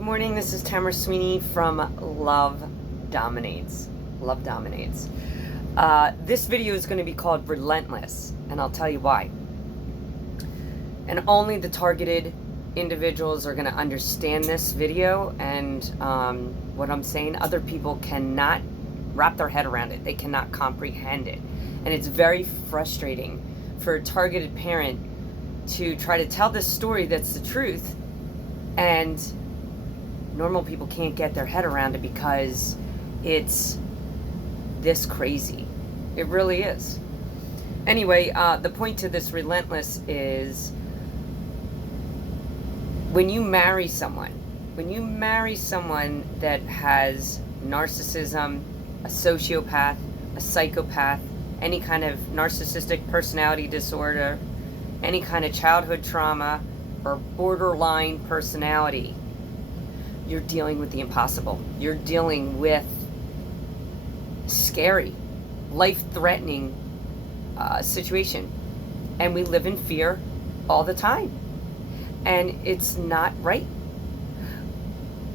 Good morning, this is Tamara Sweeney from Love Dominates. Love Dominates. This video is going to be called Relentless, and I'll tell you why. And only the targeted individuals are going to understand this video and what I'm saying. Other people cannot wrap their head around it. They cannot comprehend it. And it's very frustrating for a targeted parent to try to tell this story that's the truth, and normal people can't get their head around it because it's this crazy. It really is. Anyway, the point to this Relentless is when you marry someone that has narcissism, a sociopath, a psychopath, any kind of narcissistic personality disorder, any kind of childhood trauma, or borderline personality, you're dealing with the impossible. You're dealing with scary, life-threatening situation. And we live in fear all the time. And it's not right.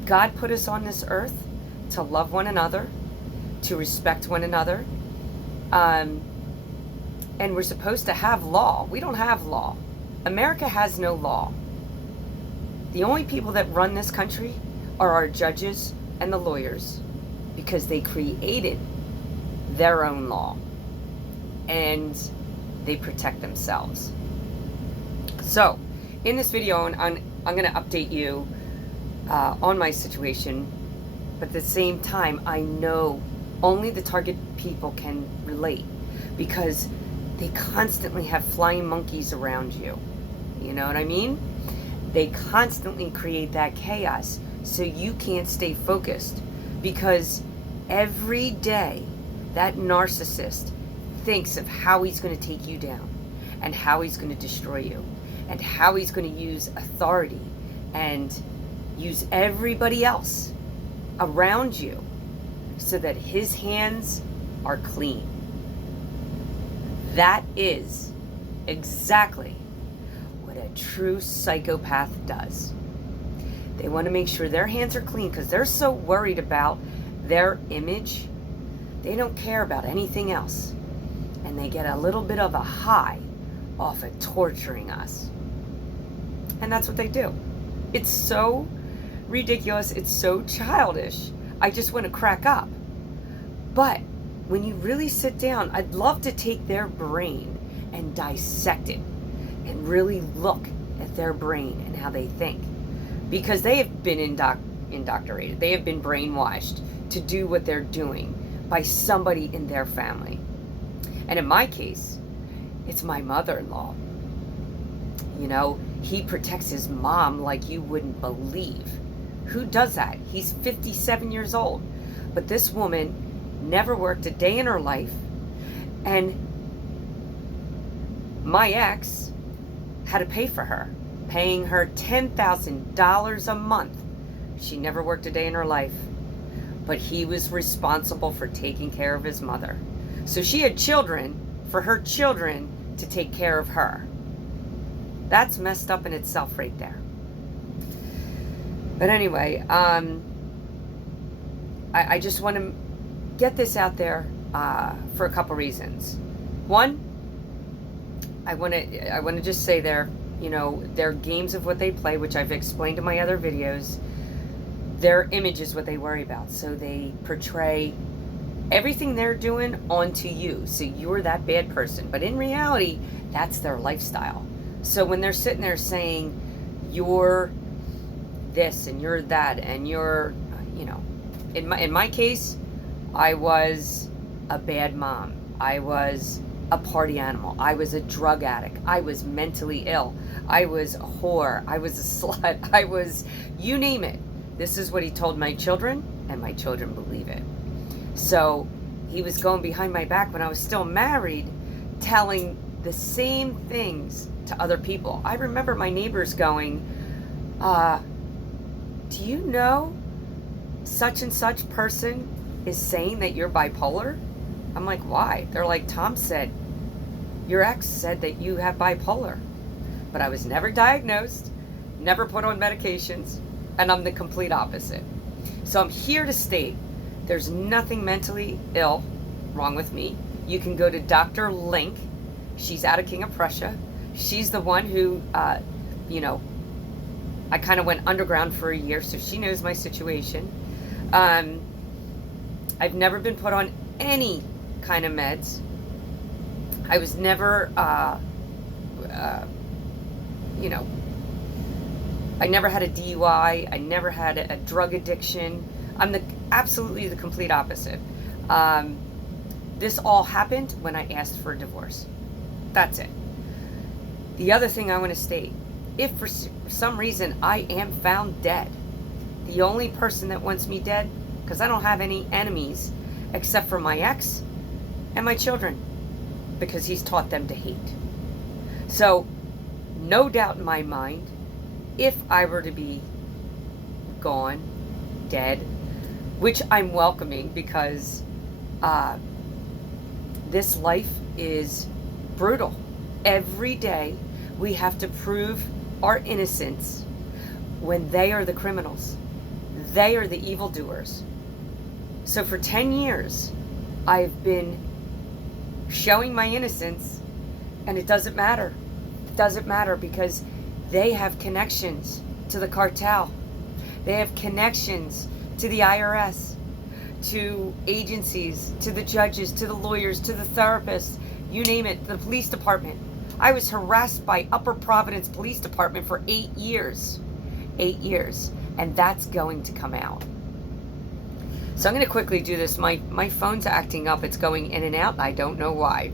God put us on this earth to love one another, to respect one another. And we're supposed to have law. We don't have law. America has no law. The only people that run this country are our judges and the lawyers, because they created their own law and they protect themselves. So in this video, I'm going to update you on my situation, but at the same time, I know only the target people can relate, because they constantly have flying monkeys around you. You know what I mean? They constantly create that chaos so you can't stay focused, because every day that narcissist thinks of how he's going to take you down and how he's going to destroy you and how he's going to use authority and use everybody else around you so that his hands are clean. That is exactly what a true psychopath does. They want to make sure their hands are clean because they're so worried about their image. They don't care about anything else. And they get a little bit of a high off of torturing us. And that's what they do. It's so ridiculous. It's so childish. I just want to crack up. But when you really sit down, I'd love to take their brain and dissect it and really look at their brain and how they think. Because they have been indoctrinated. They have been brainwashed to do what they're doing by somebody in their family. And in my case, it's my mother-in-law. You know, he protects his mom like you wouldn't believe. Who does that? He's 57 years old. But this woman never worked a day in her life. And my ex had to pay for her, paying her $10,000 a month. She never worked a day in her life. But he was responsible for taking care of his mother. So she had children for her children to take care of her. That's messed up in itself right there. But anyway, I just want to get this out there for a couple reasons. One, I want to just say there, you know, their games of what they play, which I've explained in my other videos, their image is what they worry about. So they portray everything they're doing onto you. So you're that bad person. But in reality, that's their lifestyle. So when they're sitting there saying, you're this and you're that and you're, you know, in my case, I was a bad mom. I was a party animal. I was a drug addict. I was mentally ill. I was a whore. I was a slut. I was, you name it. This is what he told my children, and my children believe it. So he was going behind my back when I was still married, telling the same things to other people. I remember my neighbors going, do you know such and such person is saying that you're bipolar? I'm like, why? They're like, Tom said, your ex said that you have bipolar. But I was never diagnosed, never put on medications. and I'm the complete opposite. So I'm here to state there's nothing mentally wrong with me. You can go to Dr. Link. She's out of King of Prussia. She's the one who, you know, I kind of went underground for a year, so she knows my situation. I've never been put on any kind of meds. I was never, you know, I never had a DUI. I never had a drug addiction. I'm absolutely the complete opposite. This all happened when I asked for a divorce. That's it. The other thing I want to state, if for some reason I am found dead, the only person that wants me dead, because I don't have any enemies except for my ex and my children, because he's taught them to hate. So, no doubt in my mind, if I were to be gone, dead, which I'm welcoming because this life is brutal. Every day we have to prove our innocence when they are the criminals. They are the evildoers. So for 10 years, I've been showing my innocence, and it doesn't matter. It doesn't matter because they have connections to the cartel. They have connections to the IRS, to agencies, to the judges, to the lawyers, to the therapists, you name it, the police department. I was harassed by Upper Providence Police Department for 8 years. 8 years. And that's going to come out. So I'm going to quickly do this. My phone's acting up. It's going in and out, and I don't know why.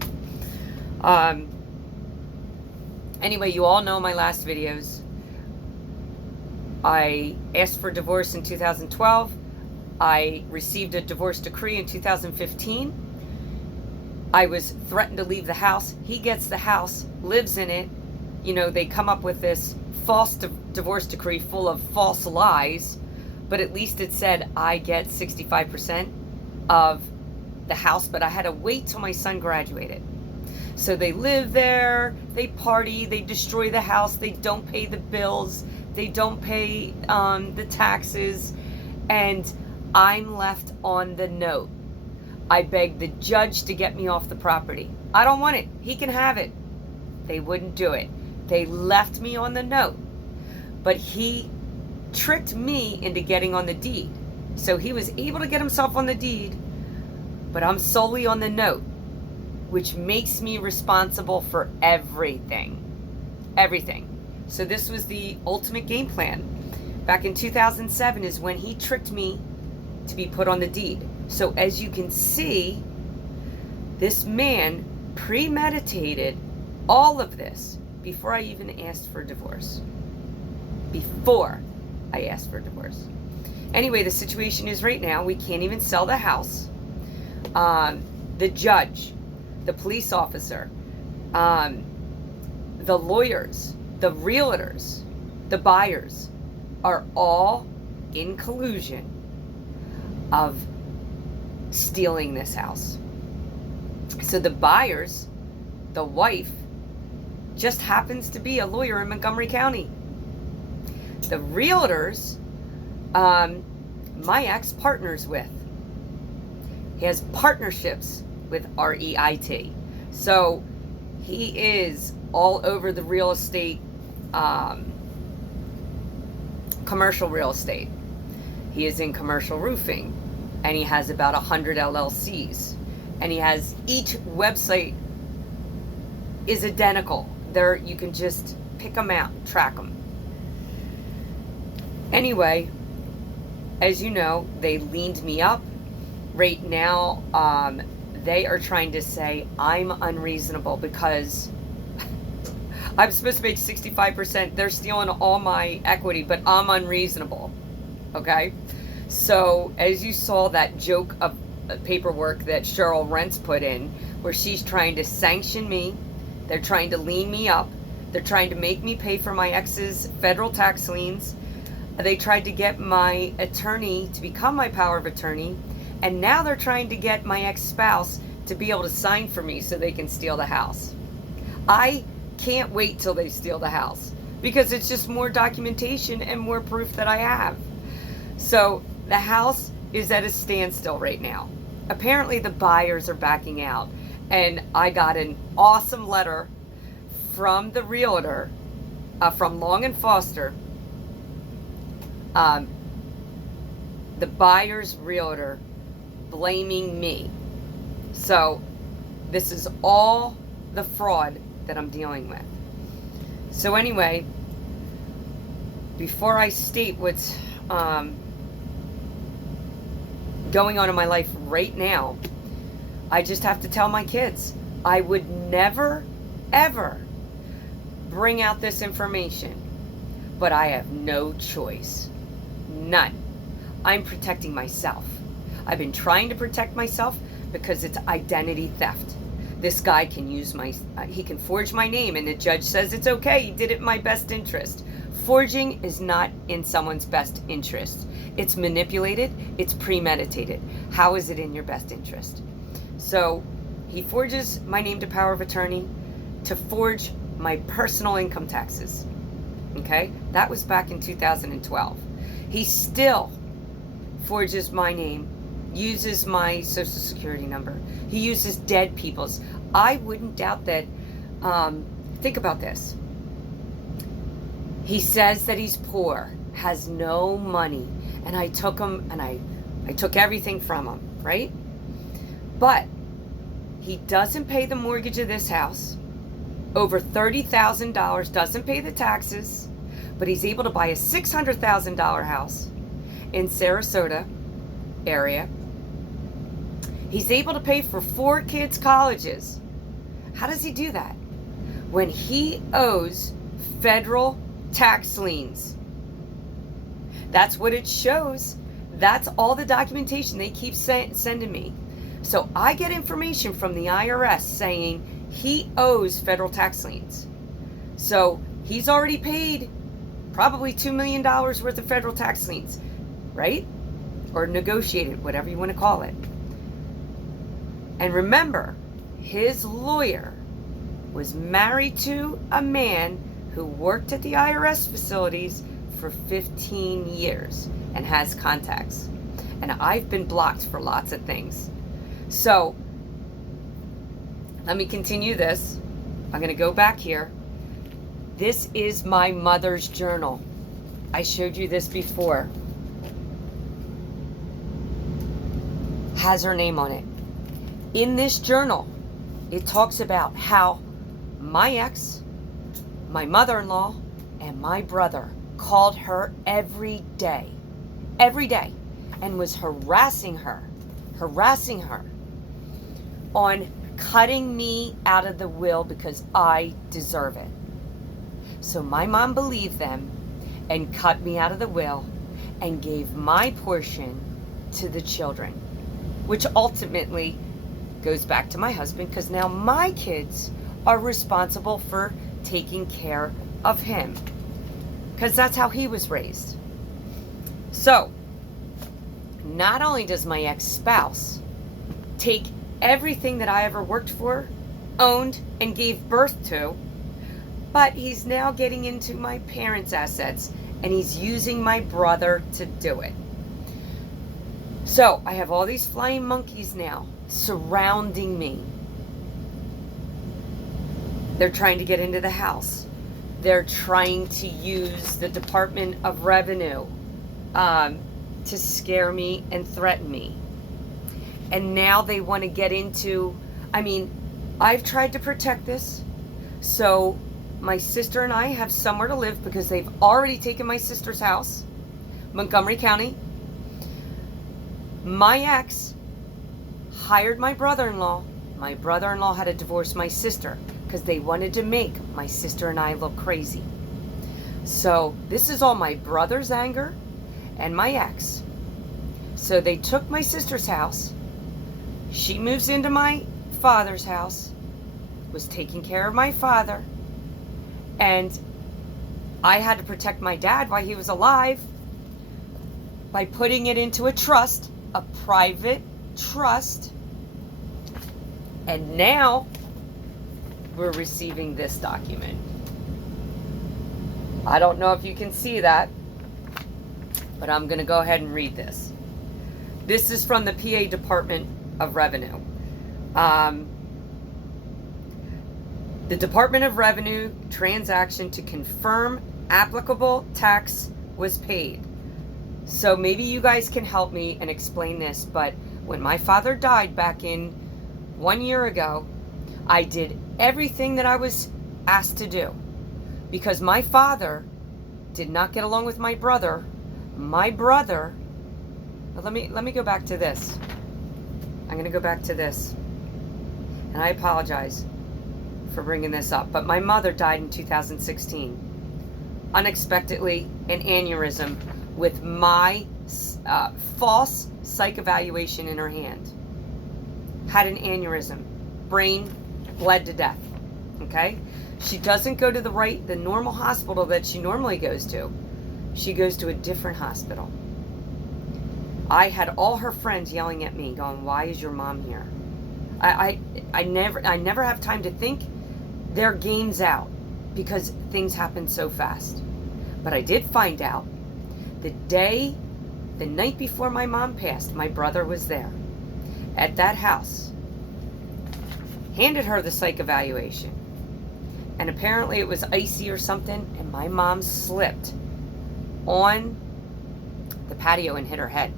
Anyway, you all know my last videos. I asked for divorce in 2012. I received a divorce decree in 2015. I was threatened to leave the house. He gets the house, lives in it. You know, they come up with this false divorce decree full of false lies, but at least it said I get 65% of the house, but I had to wait till my son graduated. So they live there, they party, they destroy the house, they don't pay the bills, they don't pay the taxes, and I'm left on the note. I begged the judge to get me off the property. I don't want it. He can have it. They wouldn't do it. They left me on the note. But he tricked me into getting on the deed. So he was able to get himself on the deed, but I'm solely on the note, which makes me responsible for everything. Everything. So this was the ultimate game plan. Back in 2007 is when he tricked me to be put on the deed. So as you can see, this man premeditated all of this before I even asked for divorce. Before I asked for divorce. Anyway, the situation is right now, we can't even sell the house. The judge, the police officer, the lawyers, the realtors, the buyers are all in collusion of stealing this house. So the buyers, the wife, just happens to be a lawyer in Montgomery County. The realtors, my ex partners with. He has partnerships with REIT. So he is all over the real estate, commercial real estate. He is in commercial roofing, and he has about 100 LLCs. And he has, each website is identical. There, you can just pick them out, track them. Anyway, as you know, they leaned me up. Right now, they are trying to say I'm unreasonable because I'm supposed to make 65%. They're stealing all my equity, but I'm unreasonable. Okay? So, as you saw that joke of paperwork that Cheryl Rentz put in, where she's trying to sanction me, they're trying to lean me up, they're trying to make me pay for my ex's federal tax liens, they tried to get my attorney to become my power of attorney, and now they're trying to get my ex-spouse to be able to sign for me so they can steal the house. I can't wait till they steal the house, because it's just more documentation and more proof that I have. So the house is at a standstill right now. Apparently the buyers are backing out, and I got an awesome letter from the realtor, from Long and Foster, the buyer's realtor, blaming me. So this is all the fraud that I'm dealing with. So anyway, before I state what's going on in my life right now, I just have to tell my kids, I would never, ever bring out this information, but I have no choice. None. I'm protecting myself. I've been trying to protect myself because it's identity theft. This guy can use he can forge my name, and the judge says it's okay, he did it in my best interest. Forging is not in someone's best interest. It's manipulated, it's premeditated. How is it in your best interest? So he forges my name to power of attorney to forge my personal income taxes. Okay? That was back in 2012. He still forges my name, uses my social security number. He uses dead people's. I wouldn't doubt that. Think about this. He says that he's poor, has no money, and I took him and I took everything from him, right? But he doesn't pay the mortgage of this house, over $30,000, doesn't pay the taxes, but he's able to buy a $600,000 house in Sarasota area. He's able to pay for 4 kids' colleges. How does he do that? When he owes federal tax liens. That's what it shows. That's all the documentation they keep sending me. So I get information from the IRS saying he owes federal tax liens. So he's already paid probably $2 million worth of federal tax liens, right? Or negotiated, whatever you want to call it. And remember, his lawyer was married to a man who worked at the IRS facilities for 15 years and has contacts. And I've been blocked for lots of things. So, let me continue this. I'm going to go back here. This is my mother's journal. I showed you this before. Has her name on it. In this journal, it talks about how my ex, my mother-in-law, and my brother called her every day, and was harassing her on cutting me out of the will because I deserve it. So my mom believed them and cut me out of the will and gave my portion to the children, which ultimately goes back to my husband, because now my kids are responsible for taking care of him, because that's how he was raised. So not only does my ex-spouse take everything that I ever worked for, owned, and gave birth to, but he's now getting into my parents' assets, and he's using my brother to do it. So I have all these flying monkeys now surrounding me. They're trying to get into the house. They're trying to use the Department of Revenue to scare me and threaten me. And now they want to get into, I've tried to protect this. So my sister and I have somewhere to live because they've already taken my sister's house, Montgomery County. My ex hired my brother-in-law. My brother-in-law had to divorce my sister because they wanted to make my sister and I look crazy. So this is all my brother's anger and my ex. So they took my sister's house. She moves into my father's house, was taking care of my father, and I had to protect my dad while he was alive by putting it into a trust, a private trust. And now we're receiving this document. I don't know if you can see that, but I'm going to go ahead and read this. This is from the PA Department of Revenue. The Department of Revenue transaction to confirm applicable tax was paid. So maybe you guys can help me and explain this, but when my father died back in 1 year ago, I did everything that I was asked to do because my father did not get along with my brother. My brother, let me go back to this. I'm going to go back to this. And I apologize for bringing this up, but my mother died in 2016. Unexpectedly, an aneurysm with my false psych evaluation in her hand. Had an aneurysm. Brain bled to death. Okay? She doesn't go to the normal hospital that she normally goes to. She goes to a different hospital. I had all her friends yelling at me, going, "Why is your mom here?" I never have time to think. Their game's out because things happen so fast. But I did find out the night before my mom passed, my brother was there at that house, handed her the psych evaluation, and apparently it was icy or something, and my mom slipped on the patio and hit her head.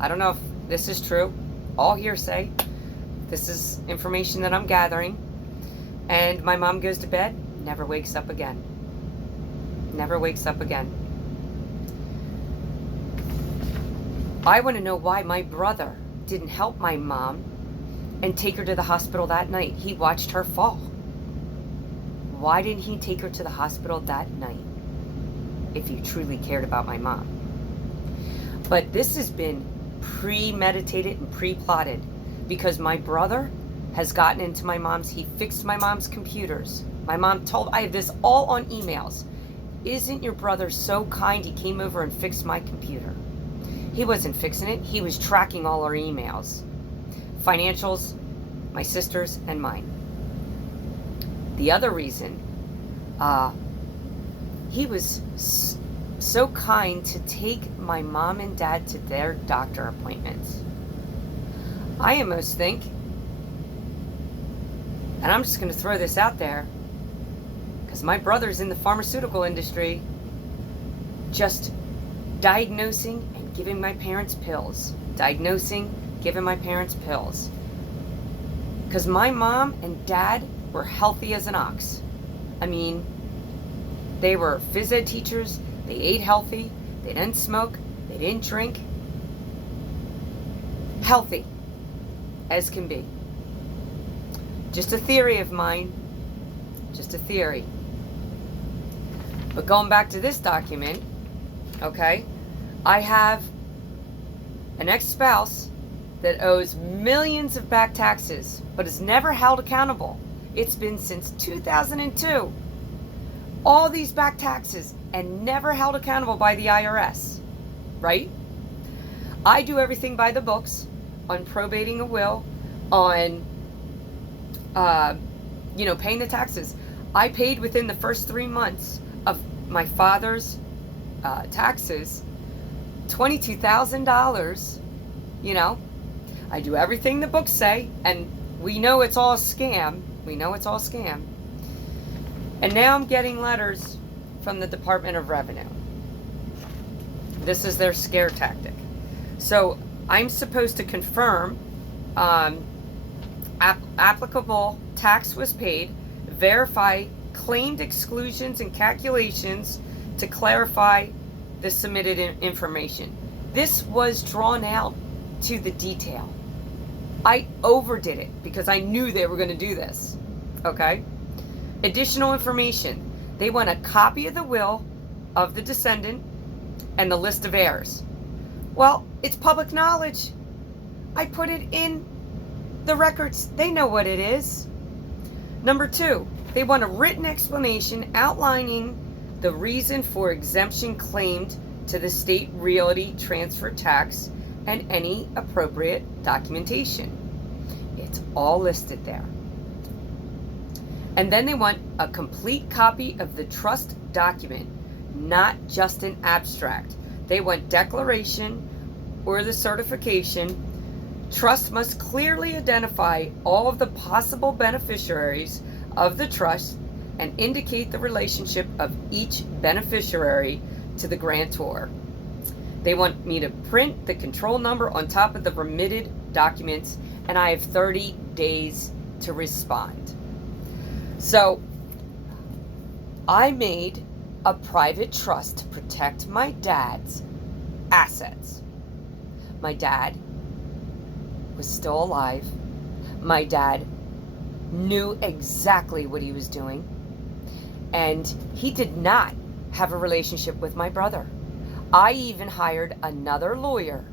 I don't know if this is true, all hearsay. This is information that I'm gathering. And my mom goes to bed, never wakes up again. Never wakes up again. I want to know why my brother didn't help my mom and take her to the hospital that night. He watched her fall. Why didn't he take her to the hospital that night if he truly cared about my mom? But this has been premeditated and pre-plotted because my brother has gotten into he fixed my mom's computers. My mom I have this all on emails. Isn't your brother so kind? He came over and fixed my computer. He wasn't fixing it. He was tracking all our emails. Financials, my sister's and mine. The other reason, he was so kind to take my mom and dad to their doctor appointments. I almost think, and I'm just going to throw this out there, because my brother's in the pharmaceutical industry, just diagnosing and giving my parents pills. Diagnosing, giving my parents pills. Because my mom and dad were healthy as an ox. I mean, they were phys ed teachers, they ate healthy, they didn't smoke, they didn't drink. Healthy as can be. Just a theory of mine. Just a theory. But going back to this document, okay, I have an ex-spouse that owes millions of back taxes, but is never held accountable. It's been since 2002. All these back taxes and never held accountable by the IRS, right? I do everything by the books on probating a will, on paying the taxes. I paid within the first 3 months of my father's taxes $22,000. I do everything the books say, and we know it's all a scam. And now I'm getting letters from the Department of Revenue. This is their scare tactic. So I'm supposed to confirm applicable tax was paid, verify claimed exclusions and calculations to clarify the submitted information. This was drawn out to the detail. I overdid it because I knew they were going to do this. Okay? Additional information. They want a copy of the will of the descendant and the list of heirs. Well, it's public knowledge. I put it in the records. They know what it is. Number 2, they want a written explanation outlining the reason for exemption claimed to the state realty transfer tax and any appropriate documentation. It's all listed there. And then they want a complete copy of the trust document, not just an abstract. They want declaration or the certification. Trust must clearly identify all of the possible beneficiaries of the trust and indicate the relationship of each beneficiary to the grantor. They want me to print the control number on top of the remitted documents, and I have 30 days to respond. So I made a private trust to protect my dad's assets. My dad was still alive. My dad knew exactly what he was doing. And he did not have a relationship with my brother. I even hired another lawyer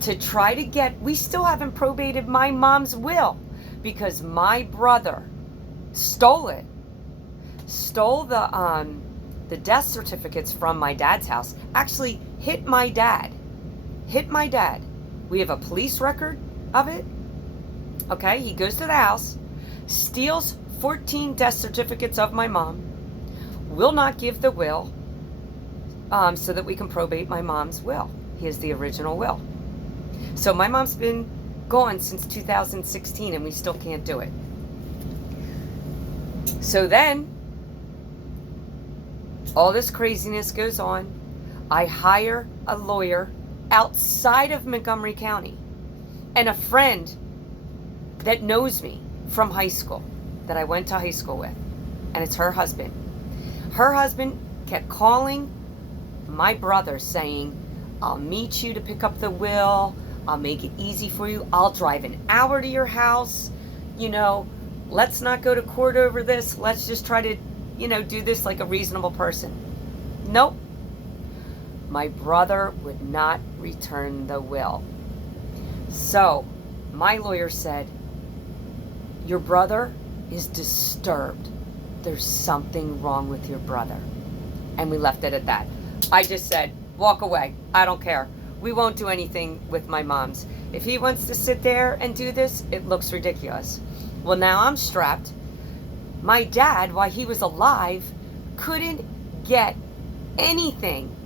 to try to we still haven't probated my mom's will because my brother stole it. Stole the death certificates from my dad's house. Actually hit my dad. We have a police record of it. Okay, he goes to the house, steals 14 death certificates of my mom, will not give the will so that we can probate my mom's will. He has the original will. So my mom's been gone since 2016 and we still can't do it. So then, all this craziness goes on. I hire a lawyer outside of Montgomery County and a friend that knows me from high school, that I went to high school with, and it's her husband. Her husband kept calling my brother saying, I'll meet you to pick up the will, I'll make it easy for you, I'll drive an hour to your house, let's not go to court over this, let's just try to, do this like a reasonable person. Nope. My brother would not return the will. So, my lawyer said, your brother is disturbed. There's something wrong with your brother. And we left it at that. I just said, walk away. I don't care. We won't do anything with my mom's. If he wants to sit there and do this, it looks ridiculous. Well, now I'm strapped. My dad, while he was alive, couldn't get anything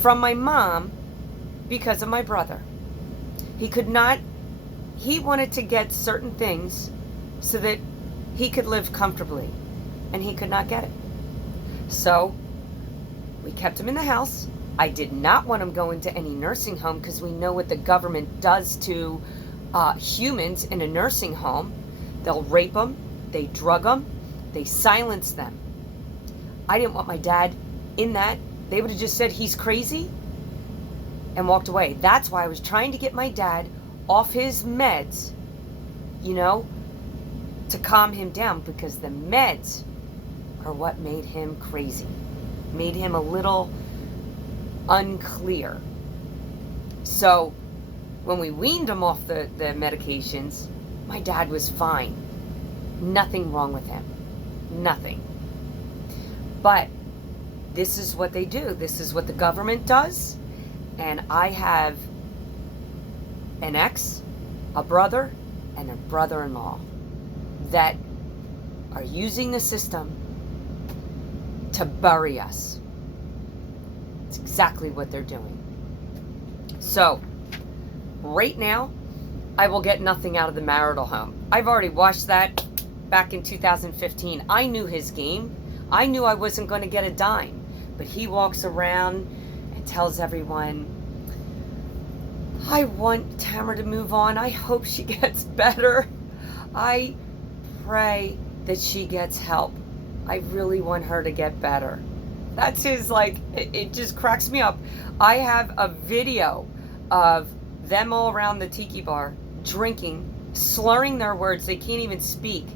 from my mom because of my brother. He wanted to get certain things so that he could live comfortably, and he could not get it. So we kept him in the house. I did not want him going to any nursing home because we know what the government does to humans in a nursing home. They'll rape them, they drug them, they silence them. I didn't want my dad in that. They would have just said he's crazy and walked away. That's why I was trying to get my dad off his meds, to calm him down, because the meds are what made him crazy, made him a little unclear. So when we weaned him off the medications, my dad was fine. Nothing wrong with him. Nothing. But this is what they do. This is what the government does. And I have an ex, a brother, and a brother-in-law that are using the system to bury us. It's exactly what they're doing. So, right now, I will get nothing out of the marital home. I've already watched that back in 2015. I knew his game. I knew I wasn't going to get a dime. But he walks around and tells everyone, I want Tamara to move on. I hope she gets better. I pray that she gets help. I really want her to get better. That's his, it just cracks me up. I have a video of them all around the tiki bar, drinking, slurring their words. They can't even speak.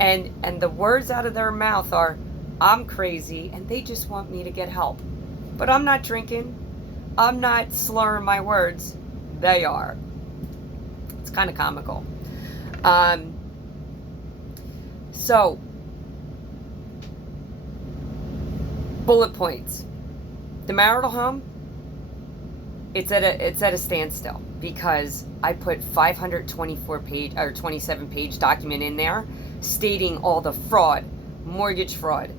And the words out of their mouth are, I'm crazy, and they just want me to get help. But I'm not drinking. I'm not slurring my words. They are. It's kind of comical. So, bullet points. The marital home, it's at a standstill because I put 27-page document in there stating all the fraud, mortgage fraud,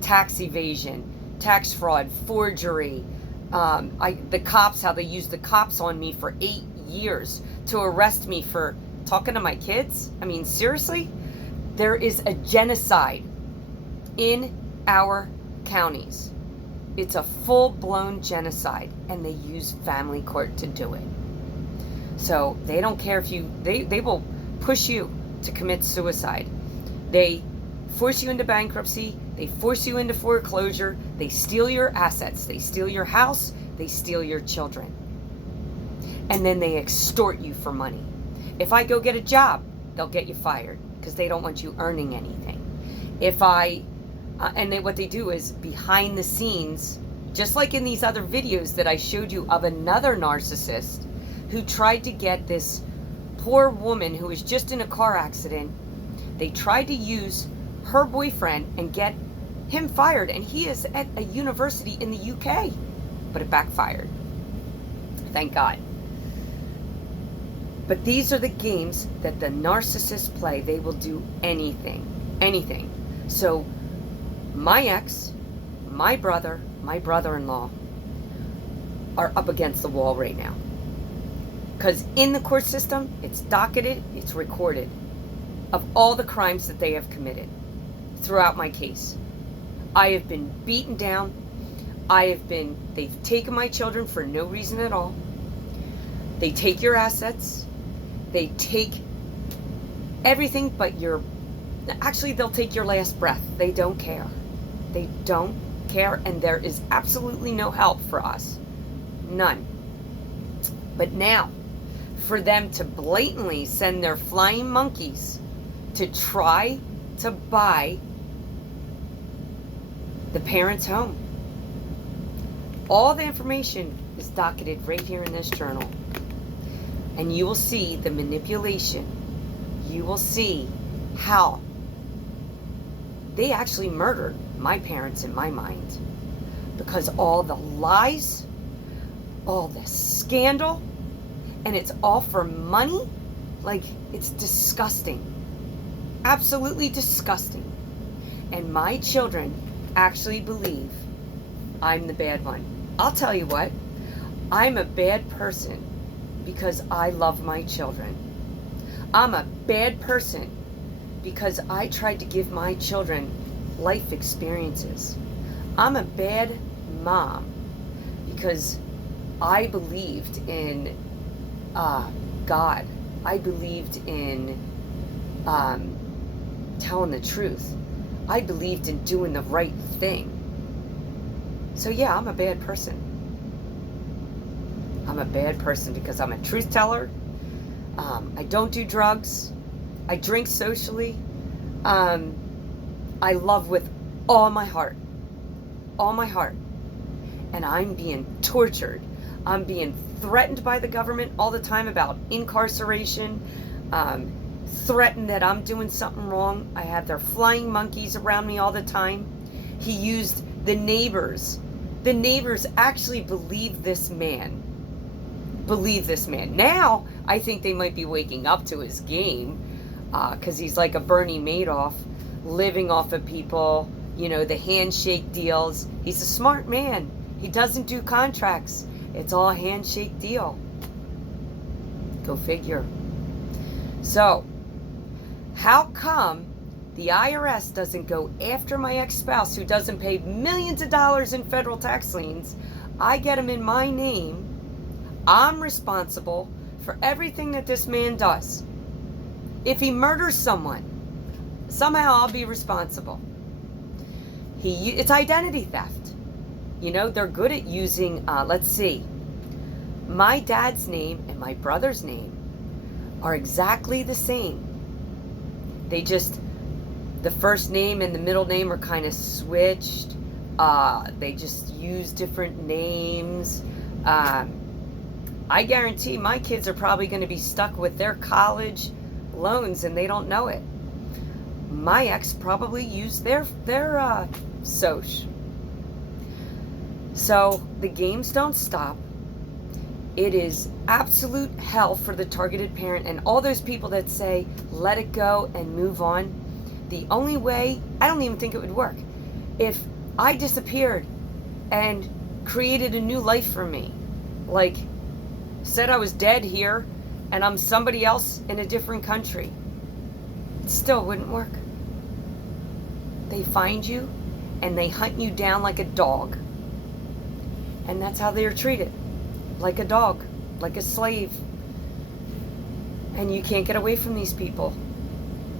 tax evasion, tax fraud, forgery, the cops, how they used the cops on me for 8 years to arrest me for talking to my kids. I mean, seriously? There is a genocide in our counties. It's a full-blown genocide, and they use family court to do it. So they don't care if they will push you to commit suicide. They force you into bankruptcy. They force you into foreclosure. They steal your assets. They steal your house. They steal your children. And then they extort you for money. If I go get a job, they'll get you fired because they don't want you earning anything. What they do is behind the scenes, just like in these other videos that I showed you of another narcissist who tried to get this poor woman who was just in a car accident. They tried to use her boyfriend and get him fired, and he is at a university in the UK, but it backfired. Thank God. But these are the games that the narcissists play. They will do anything. So my ex, my brother, my brother-in-law are up against the wall right now. Because in the court system, it's docketed, it's recorded of all the crimes that they have committed throughout my case. I have been beaten down. They've taken my children for no reason at all. They take your assets. They take everything but they'll take your last breath. They don't care. They don't care, and there is absolutely no help for us. None. But now, for them to blatantly send their flying monkeys to try to buy the parents' home. All the information is docketed right here in this journal. And you will see the manipulation. You will see how they actually murdered my parents in my mind. Because all the lies, all the scandal, and it's all for money. Like, it's disgusting. Absolutely disgusting. And my children actually believe I'm the bad one. I'll tell you what, I'm a bad person because I love my children. I'm a bad person because I tried to give my children life experiences. I'm a bad mom because I believed in God. I believed in telling the truth. I believed in doing the right thing. So yeah, I'm a bad person. I'm a bad person because I'm a truth teller. I don't do drugs. I drink socially. I love with all my heart. All my heart. And I'm being tortured. I'm being threatened by the government all the time about incarceration. Threatened that I'm doing something wrong. I have their flying monkeys around me all the time. He used the neighbors. The neighbors actually believe this man. Now, I think they might be waking up to his game, because he's like a Bernie Madoff, living off of people, the handshake deals. He's a smart man. He doesn't do contracts. It's all a handshake deal. Go figure. So, how come the IRS doesn't go after my ex-spouse who doesn't pay millions of dollars in federal tax liens? I get them in my name. I'm responsible for everything that this man does. If he murders someone, somehow I'll be responsible. It's identity theft. They're good at using, let's see, my dad's name and my brother's name are exactly the same. They just, the first name and the middle name are kind of switched. They just use different names. I guarantee my kids are probably going to be stuck with their college loans and they don't know it. My ex probably used their soc. So the games don't stop. It is absolute hell for the targeted parent and all those people that say, let it go and move on. The only way, I don't even think it would work. If I disappeared and created a new life for me, like said I was dead here and I'm somebody else in a different country, it still wouldn't work. They find you and they hunt you down like a dog. And that's how they're treated. Like a dog, like a slave. And you can't get away from these people.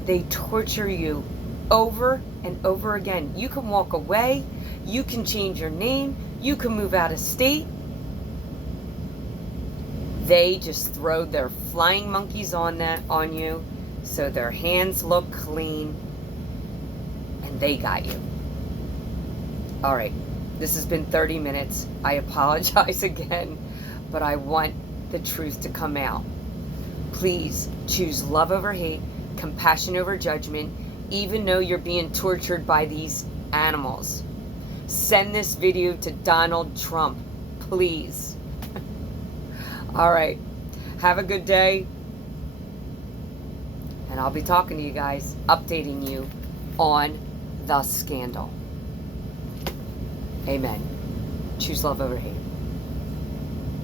They torture you over and over again. You can walk away, you can change your name, you can move out of state. They just throw their flying monkeys on you so their hands look clean and they got you. All right, this has been 30 minutes. I apologize again, but I want the truth to come out. Please choose love over hate, compassion over judgment, even though you're being tortured by these animals. Send this video to Donald Trump, please. All right, have a good day. And I'll be talking to you guys, updating you on the scandal. Amen. Choose love over hate.